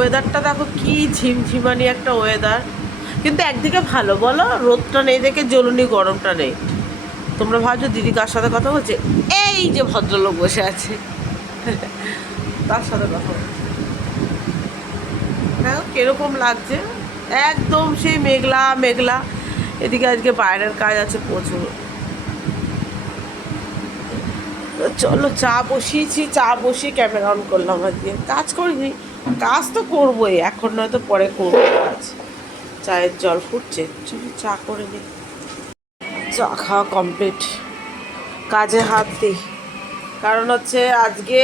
ওয়েদারটা দেখো কি ঝিমঝিমানি একটা ওয়েদার কিন্তু একদিকে ভালো বলো, রোদটা নেই দেখে জ্বলুনি, গরমটা নেই। তোমরা ভাবছ দিদি কার সাথে কথা বলছে? এই যে ভদ্রলোক বসে আছে। তার সাথে কথা বলছে। দেখো কীরকম লাগছে? একদম সেই মেঘলা মেঘলা। এদিকে আজকে বাইরের কাজ আছে প্রচুর। চলো চা বসিয়েছি, চা বসিয়ে ক্যামেরা অন করলাম আজকে। কাজ করিনি। কাজ তো করবোই, এখন নয়তো পরে করব কাজ। চায়ের জল ফুটছে, চলো চা করে নিই চা খাওয়া কমপ্লিট কাজে হাত দিই। কারণ হচ্ছে আজকে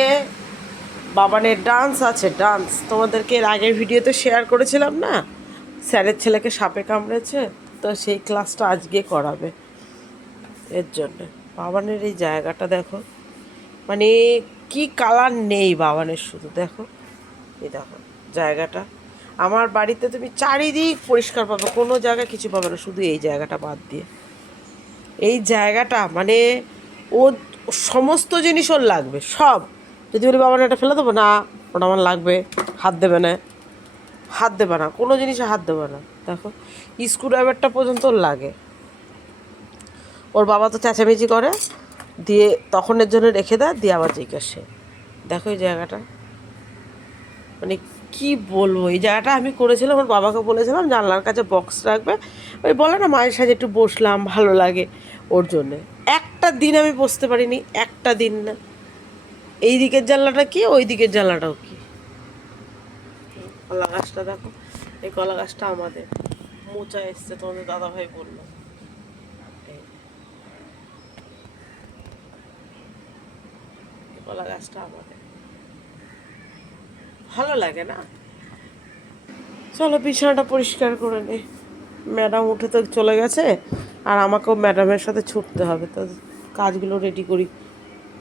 বাবানের ডান্স আছে ডান্স তোমাদেরকে এর আগের ভিডিওতে শেয়ার করেছিলাম না? স্যারের ছেলেকে সাপে কামড়েছে, তো সেই ক্লাসটা আজকে করাবে। এর জন্য। বাবানের এই জায়গাটা দেখো। মানে কি কালার নেই বাবানের শুধু, দেখো। এই দেখো, জায়গাটা। আমার বাড়িতে তুমি চারিদিক পরিষ্কার পাবে, কোনো জায়গায় কিছু পাবে না, শুধু এই জায়গাটা বাদ দিয়ে। এই জায়গাটা মানে ও সমস্ত জিনিস ওর লাগবে, সব। যদি বলি, বাবা না এটা ফেলে দেবো? না, ওটা আমার লাগবে, হাত দেবে না, হাত দেবে না, কোনো জিনিসে হাত দেবে না। দেখো স্ক্রু ড্রাইভারটা পর্যন্ত লাগে। ওর বাবা তো চেঁচামেচি করে, দিয়ে তখনের জন্য রেখে দেয়, দিয়ে আবার জিজ্ঞাসে দেখো এই জায়গাটা। মানে কি বলব? এই জায়গাটা আমি করেছিলাম আমার বাবাকে বলেছিলাম, জানলার কাছে বক্স রাখবে। ওই বলে না, মায়ের সাথে একটু বসলাম, ভালো লাগে ওর জন্যে। একটা দিন আমি বসতে পারিনি, একটা দিন না। এই দিকের জানলাটা কি, ওই দিকের জানলাটাও কি? কলা গাছটা দেখো, এই কলা গাছটা আমাদের। মোচা এসছে, তোমাদের দাদাভাই বলল। কলা গাছটা আমাদের। ভালো লাগে না? চলো বিছানাটা পরিষ্কার করে নে। ম্যাডাম উঠে তো চলে গেছে, আর আমাকেও ম্যাডামের সাথে ছুটতে হবে, তো কাজগুলো রেডি করি।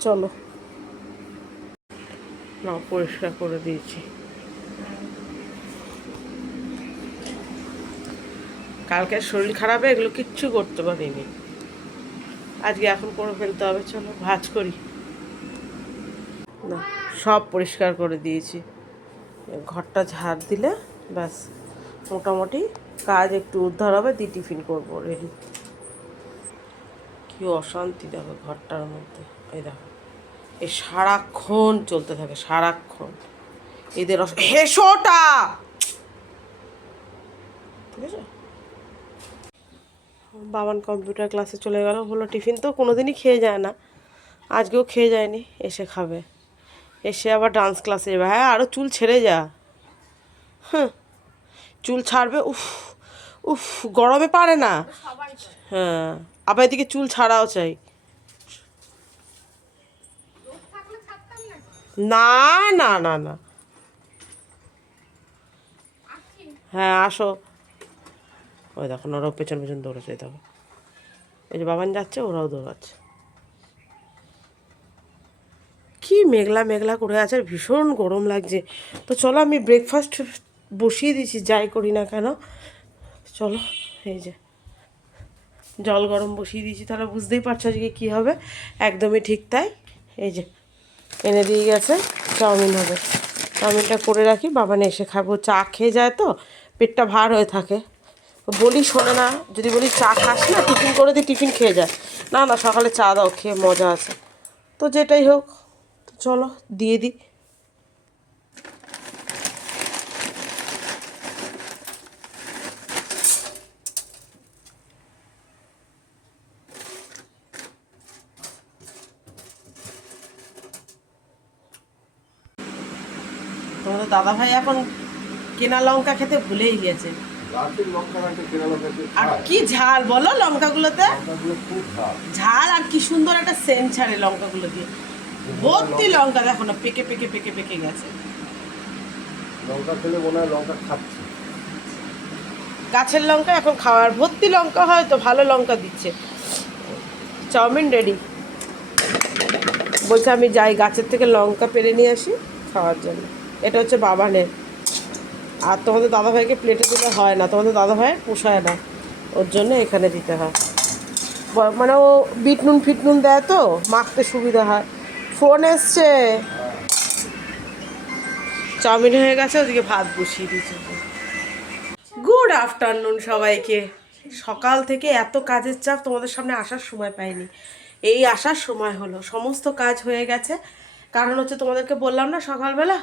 চলো। না পরিষ্কার করে দিয়েছি। কালকে শরীর খারাপে, এগুলো কিচ্ছু করতে পারিনি। আজকে এখন করে ফেলতে হবে, চলো ভাজ করি। না সব পরিষ্কার করে দিয়েছি। ঘরটা ঝাড় দিলে ব্যাস, মোটামুটি কাজ একটু উদ্ধার হবে দিয়ে টিফিন করব রেডি কী অশান্তি দেখো ঘরটার মধ্যে। এই দেখো, এই সারাক্ষণ চলতে থাকে, সারাক্ষণ। এদের হেসোটা ঠিক আছে? বাবান কম্পিউটার ক্লাসে চলে গেল, বলল টিফিন তো কোনোদিনই খেয়ে যায় না। আজকেও খেয়ে যায়নি, এসে খাবে। এসে আবার ডান্স ক্লাসে যাবে। হ্যাঁ আরও চুল ছেড়ে যা। হ্যাঁ চুল ছাড়বে, উফ উফ, গরমে পারে না। হ্যাঁ আবার এদিকে চুল ছাড়াও চাই। না না না না। হ্যাঁ আসো। ওই দেখো ওরাও পেছন পেছন দৌড়াচ্ছে দেখো। এই যে বাবান যাচ্ছে, ওরাও দৌড়াচ্ছে। কি মেঘলা মেঘলা করে আছে, আর ভীষণ গরম লাগছে। তো চলো আমি ব্রেকফাস্ট বসিয়ে দিয়েছি, যাই করি না কেন। চলো, এই যে, জল গরম বসিয়ে দিয়েছি, তাহলে বুঝতেই পারছ আজকে কী হবে। একদমই ঠিক তাই। এই যে, এনে দিয়ে গেছে, চাউমিন হবে। চাউমিনটা করে রাখি বাবানে এসে খাব। চা খেয়ে যায় তো, পেটটা ভার হয়ে থাকে। বলি শোনে না, যদি বলি চা খাস না, টিফিন করে দিই টিফিন খেয়ে যায়। না না, সকালে চা দাও, খেয়ে মজা আছে। তো যেটাই হোক। চলো দিয়ে দিই তোমাদের দাদা ভাই এখন কেনা লঙ্কা খেতে ভুলেই গেছে। লঙ্কা লঙ্কা আর কি ঝাল বলো লঙ্কাগুলোতে। লঙ্কাগুলো খুব ঝাল। ঝাল আর কি সুন্দর একটা সেন্ট ছাড়ে লঙ্কাগুলো দিয়ে। ভর্তি লঙ্কা দেখো না পেকে পেকে পেকে পেকে গেছে। লঙ্কা খেলে মনে হয় লঙ্কা খাচ্ছে। গাছের লঙ্কা এখন খাওয়ার ভর্তি লঙ্কা হয় তো ভালো লঙ্কা দিচ্ছে। চাউমিন রেডি বলছে আমি যাই গাছের থেকে লঙ্কা পেরে নিয়ে আসি খাওয়ার জন্য। এটা হচ্ছে বাবানের। আর তোমাদের দাদাভাইকে প্লেটে দিলে হয় না তোমাদের দাদাভাইয়ের পোষায় না। ওর জন্য এখানে দিতে হয়। মানে ও বিট নুন ফিট নুন দেয় তো মাখতে সুবিধা হয়। ফোন এসছে। চাউমিন হয়ে গেছে, ওদিকে ভাত বসিয়ে দিয়েছি। গুড আফটারনুন সবাইকে। সকাল থেকে এত কাজের চাপ তোমাদের সামনে আসার সময় পাইনি। এই আসার সময় হলো, সমস্ত কাজ হয়ে গেছে। কারণ হচ্ছে তোমাদেরকে বললাম না সকালবেলা?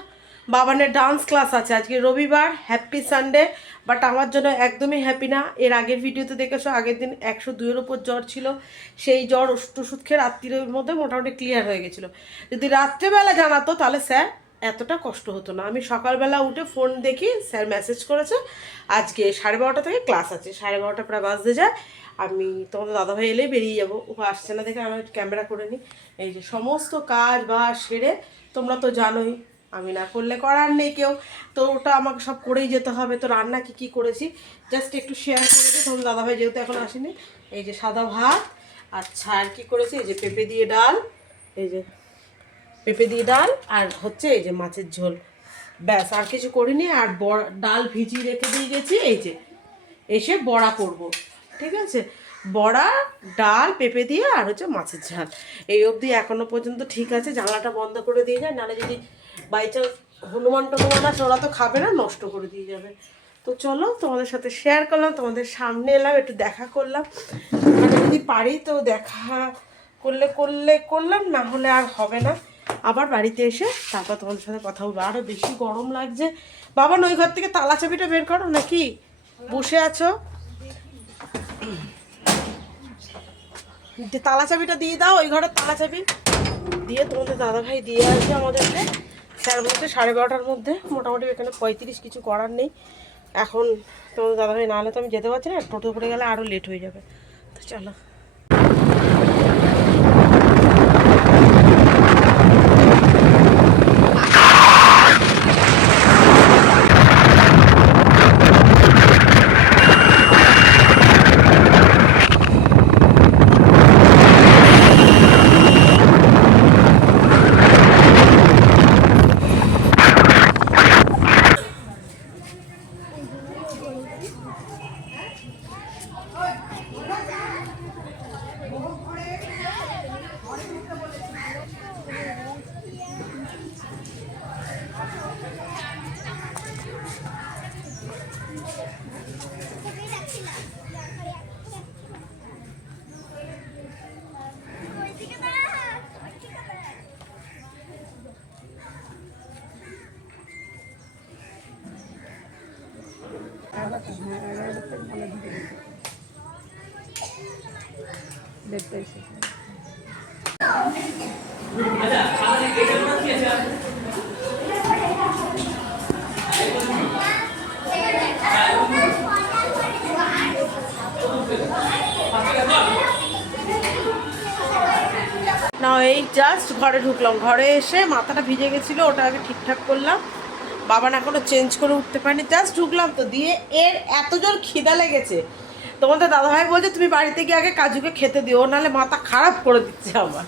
বাবানের ডান্স ক্লাস আছে। আজকে রবিবার হ্যাপি সানডে বাট আমার জন্য একদমই হ্যাপি না। এর আগের ভিডিওতে দেখেছ, আগের দিন একশো দুইয়ের উপর জ্বর ছিল। সেই জ্বর ওষুধ টষুধ খেয়ে রাত্রির মধ্যে মোটামুটি ক্লিয়ার হয়ে গেছিল। যদি রাত্রেবেলা জানাতো, তাহলে স্যার এতটা কষ্ট হতো না। আমি সকালবেলা উঠে ফোন দেখি, স্যার মেসেজ করেছে, আজকে সাড়ে বারোটা থেকে ক্লাস আছে। সাড়ে বারোটা প্রায় বাজতে যায়। আমি তোমাদের দাদাভাই এলেই বেরিয়ে যাব। ও আসছে না দেখে, আমি ক্যামেরা করে নিই এই যে সমস্ত কাজ বা সেরে তোমরা তো জানোই আমি না করলে করার নেই কেউ। তো ওটা আমাকে সব করেই যেতে হবে। তো রান্না কি কি করেছি? জাস্ট একটু শেয়ার করে দিই তোমাদের দাদাভাই যেহেতু এখন আসেনি। এই যে সাদা ভাত আর কি করেছি? এই যে পেঁপে দিয়ে ডাল, এই যে পেঁপে দিয়ে ডাল আর হচ্ছে এই যে মাছের ঝোল। ব্যাস, আর কিছু করিনি। আর ডাল ভিজিয়ে রেখে দিয়ে গেছি। এই যে, এসে বড়া করব। ঠিক আছে? বড়া, ডাল, পেঁপে দিয়ে আর হচ্ছে মাছের ঝাল। এই অবধি এখনও পর্যন্ত ঠিক আছে। জানলাটা বন্ধ করে দিয়ে যায়। নাহলে যদি বাই চান্স হনুমান টনুমান আছে ওরা তো খাবে না, নষ্ট করে দিয়ে যাবে। তো চলো তোমাদের সাথে শেয়ার করলাম, তোমাদের সামনে এলাম, একটু দেখা করলাম। মানে যদি পারি তো দেখা করলে করলে করলাম, না হলে আর হবে না। আবার বাড়িতে এসে তারপর তোমাদের সাথে কথা বলব। আরও বেশি গরম লাগছে। বাবা ওই ঘর থেকে তালা চাবিটা বের করো নাকি? বসে আছো? তালা চাবিটা দিয়ে দাও, ওই ঘরের তালা চাবি। দিয়ে তোমাদের দাদাভাই দিয়ে আসবে আমাদেরকে। স্যার মধ্যে সাড়ে বারোটার মধ্যে মোটামুটি এখানে পঁয়ত্রিশ কিছু করার নেই। এখন তোমার দাদাভাই না হলে তো আমি যেতে পারছি না টোটো করে গেলে আরও লেট হয়ে যাবে। তো চলো। না এই জাস্ট ঘরে ঢুকলাম। ঘরে এসে মাথাটা ভিজে গেছিল ওটা আগে ঠিকঠাক করলাম। বাবান এখনও চেঞ্জ করে উঠতে পারিনি। জাস্ট ঢুকলাম তো, দিয়ে এর এত জোর খিদা লেগেছে। তোমাদের দাদাভাই বলছে, তুমি বাড়িতে গিয়ে আগে কাজুকে খেতে দিও নাহলে মাথা খারাপ করে দিচ্ছে আমার।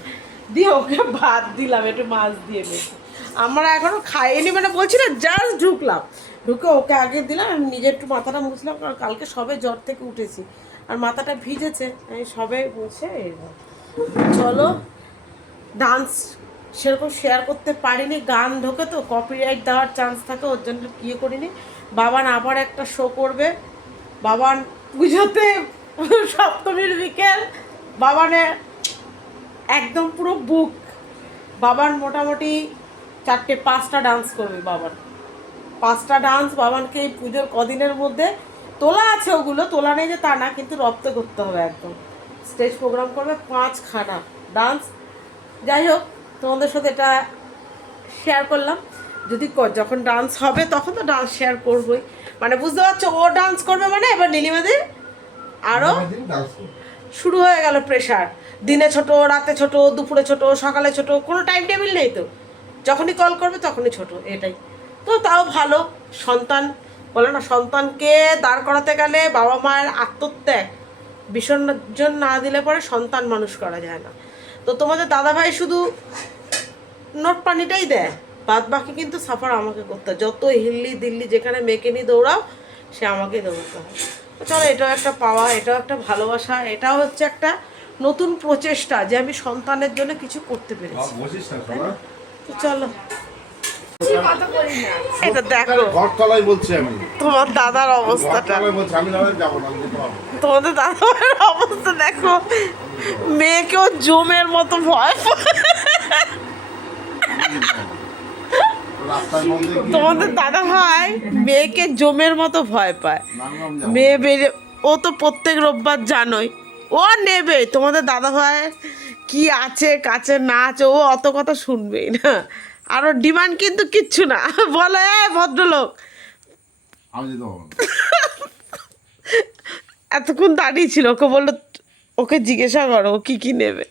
দিয়ে ওকে ভাত দিলাম, একটু মাছ দিয়ে মেখে আমরা এখনও খাইনি মানে বলছি না জাস্ট ঢুকলাম। ঢুকে ওকে আগে দিলাম, আমি নিজে একটু মাথাটা মুছলাম, কারণ কালকে সবে জ্বর থেকে উঠেছি। আর মাথাটা ভিজেছে আমি সবে মুছে চলো ডান্স সেরকম শেয়ার করতে পারিনি, গান ঢোকে তো কপিরাইট দেওয়ার চান্স থাকে, ওর জন্য ইয়ে করিনি। বাবান আবার একটা শো করবে। বাবান পুজোতে সপ্তমীর বিকেল বাবানের একদম পুরো বুক বাবান মোটামুটি চারটে, পাঁচটা ডান্স করবে বাবান পাঁচটা ডান্স বাবানকে এই পুজোর কদিনের মধ্যে। তোলা আছে ওগুলো, তোলা নেই যে তা না, কিন্তু রপ্ত করতে হবে একদম। স্টেজ প্রোগ্রাম করবে পাঁচখানা ডান্স যাই হোক তোমাদের সাথে এটা শেয়ার করলাম। যদি যখন ডান্স হবে তখন তো ডান্স শেয়ার করবই। মানে বুঝতে পারছ ও ডান্স করবে মানে এবার নীলিমাদি আরও শুরু হয়ে গেল প্রেশার দিনে ছোট রাতে ছোট দুপুরে ছোট সকালে ছোট কোনো টাইম টেবিল নেই তো। যখনই কল করবে তখনই ছোট এটাই। তো তাও ভালো সন্তান বলে না সন্তানকে দাঁড় করাতে গেলে বাবা মায়ের আত্মত্যাগ বিসর্জন না দিলে পরে সন্তান মানুষ করা যায় না। তো তোমাদের দাদাভাই শুধু নোট পানিটাই দেয়। বাদ বাকি কিন্তু সাফার আমাকে করতে হয়। যত হিল্লি দিল্লি যেখানে মেকে নিয়ে দৌড়াও সে আমাকেই দৌড়াতে হয়। চলো এটাও একটা পাওয়া এটাও একটা ভালোবাসা এটাও হচ্ছে একটা নতুন প্রচেষ্টা যে আমি সন্তানের জন্য কিছু করতে পেরেছি। না তো চলো। না। এটা দেখো। তোমার দাদার অবস্থাটা। না না না। তোমাদের দাদার অবস্থা দেখো। মেয়েকেও জমের মতো ভয় পায়। রাস্তার মধ্যে গিয়ে তোমাদের দাদা ভাই মেয়েকে জমের মতো ভয় পায়। মেয়ে বেরিয়ে ও তো প্রত্যেক রোববার জানোই। ও নেবে। তোমাদের দাদা ভাই কি আছে কাছে না আছে ও অত কথা শুনবেই না। আর ওর ডিমান্ড কিন্তু কিচ্ছু না। বলে ভদ্রলোক। এতক্ষণ দাঁড়িয়ে ছিল ওকে বলল ওকে জিজ্ঞাসা করো ও কী কী নেবে?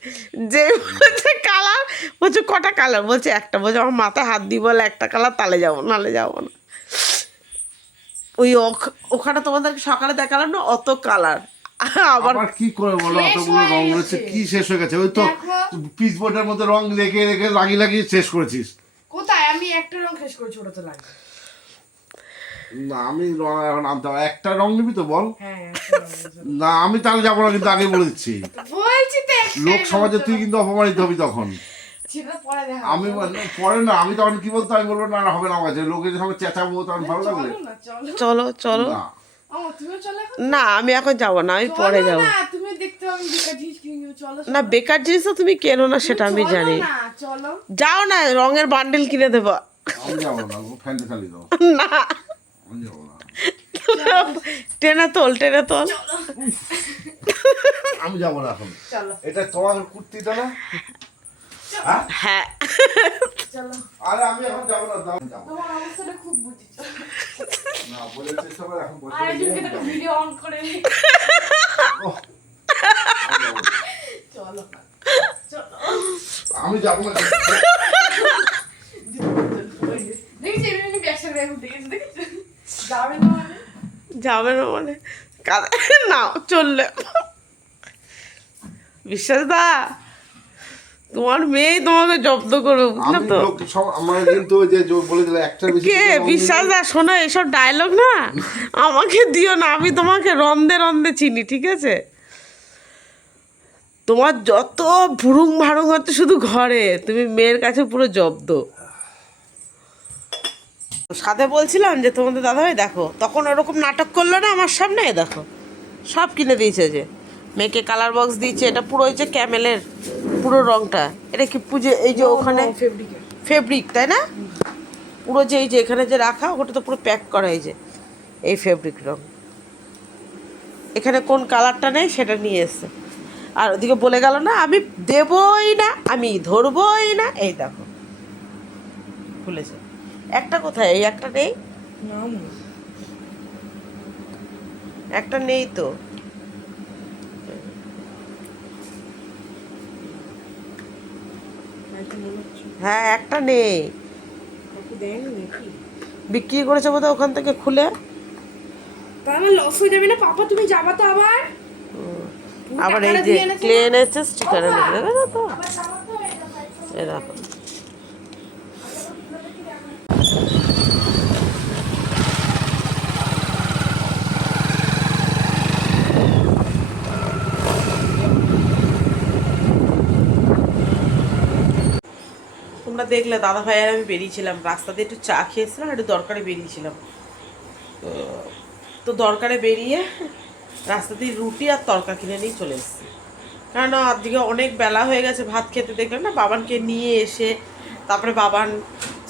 যে বলছে কালার বলছে কটা কালার? বলছে একটা। বলছে আমার মাথায় হাত দিয়ে বলে একটা কালার তালে যাব নালে যাব না। ওই ওখ- ওখানে তোমাদেরকে সকালে দেখালাম না অত কালার। আবার আবার কি করে বলো? অতগুলো রং রয়েছে কি শেষ হয়ে গেছে? ওই তো। পিচ বোর্ডের মধ্যে রং রেখে রেখে লাগিয়ে লাগিয়ে শেষ করেছিস। কোথায়? আমি একটা রং শেষ করেছি ওটা তো লাগে। না আমি রং এখন আনতে হবে। একটা রং নিবি তো বল। হ্যাঁ। না আমি তাহলে যাব না কিন্তু আগে বলে দিচ্ছি। বলছি তো একটাই লোক সমাজে তুই কিন্তু অপমানিত হবি তখন। আমি পরে না আমি তখন কি বলতো আমি বলব না হবে না আমার কাছে। লোকের সঙ্গে চেঁচাবো তখন ভালো লাগবে। চলো। চলো না। আমা এখন? না আমি এখন যাব না আমি পরে যাব। না তুমি দেখতে হবে বেকার জিনিস কিনবে চলো না বেকার জিনিস তো তুমি কেনো না সেটা আমি জানি। যাও না রঙের বান্ডেল কিনে দেবো। না। ফ্যানটা চালিয়ে আমি যাব না টেনে তোল টেনে তোল। আমি যাব না এখন। এটা তোমার কুর্তিটা না? হ্যাঁ? হ্যাঁ। আরে আমি এখন যাব না তোমার অবস্থাটা খুব এখন বসে ভিডিও অন করে। চলো চলো। আমি যাব না দেখেছি এমনি ব্যবসা করে এখন দেখেছি দেখেছি যাবে না মানে যাবে না মানে চললে। বিশ্বাস দা তোমার মেয়েই তোমাকে জব্দ করবে বুঝলে তো? আমার কিন্তু যে বলে দিলে একটা কে? বিশ্বাস দা শোনো এসব ডায়লগ না? আমাকে দিও না আমি তোমাকে রন্দে রন্দে চিনি ঠিক আছে? তোমার যত ভুরুং ভারুং হচ্ছে শুধু ঘরে তুমি মেয়ের কাছে পুরো জব্দ। সাথে বলছিলাম যে তোমাদের দাদাভাই দেখো তখন ওরকম নাটক করল না আমার সামনে? দেখো সব কিনে দিয়েছে যে মেয়েকে কালার বক্স দিয়েছে এটা পুরো ওই যে ক্যামেলের পুরো রংটা। এটা কি পুজো এই যে ওখানে ফেব্রিক তাই না? পুরো যে এই যে এখানে যে রাখা ওটা তো পুরো প্যাক করা এই যে এই ফেব্রিক রং। এখানে কোন কালারটা নেই সেটা নিয়ে এসছে। আর ওদিকে বলে গেল না আমি দেবই না আমি ধরবই না। এই দেখো খুলেছে। একটা কোথায়? এই একটা নেই? একটা নেই তো। হ্যাঁ একটা নেই। বিক্রি করেছে বোধহয় ওখান থেকে খুলে? তাহলে লস হয়ে যাবে না পাপা তুমি যাবা তো আবার। আবার এই যে দিয়ে এনেছে ক্লে না? এনেছে স্টিকার দেখো তো? আবার যাবা তো এটা ভাই। এই দেখো তোমরা দেখলে দাদা ভাই আর আমি বেরিয়েছিলাম। রাস্তা দিয়ে একটু চা খেয়েছিলাম, একটু দরকারে বেরিয়েছিলাম। তো দরকারে বেরিয়ে রাস্তা দিয়ে রুটি আর তরকা কিনে নিয়ে চলে এসেছি। কারণ আজকে অনেক বেলা হয়ে গেছে, ভাত খেতে দেখলাম না, বাবানকে নিয়ে এসে তারপরে বাবান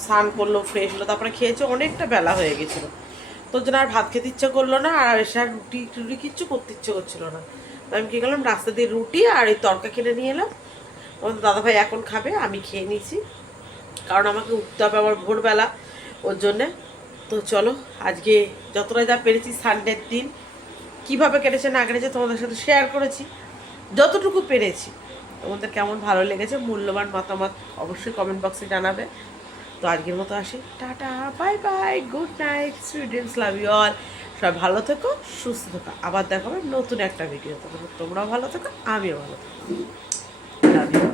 স্নান করল ফ্রেশ হলো, তারপরে খেয়েছে, অনেকটা বেলা হয়ে গেছিল। তোর জন্য আর ভাত খেতে ইচ্ছে করল না, আর এসে আর রুটি টুটি কিচ্ছু করতে ইচ্ছে করছিল না। আমি কী করলাম রাস্তা দিয়ে রুটি আর এই তরকা কিনে নিয়ে এলাম। তোমাদের দাদাভাই এখন খাবে, আমি খেয়ে নিয়েছি। কারণ আমাকে উঠতে হবে আবার ভোরবেলা। ওর জন্যে। তো চলো, আজকে যতটা যা পেরেছি সানডের দিন, কীভাবে কেটেছে না কেটেছে তোমাদের সাথে শেয়ার করেছি, যতটুকু পেরেছি। তোমাদের কেমন ভালো লেগেছে, মূল্যবান মতামত অবশ্যই কমেন্ট বক্সে জানাবে। তো আজকের মতো আসি। Tata bye bye good night students love you all সবাই ভালো থেকো, সুস্থ থেকো। আবার দেখাবে নতুন একটা ভিডিও তোমরা ভালো থেকো, আমিও ভালো থেকো।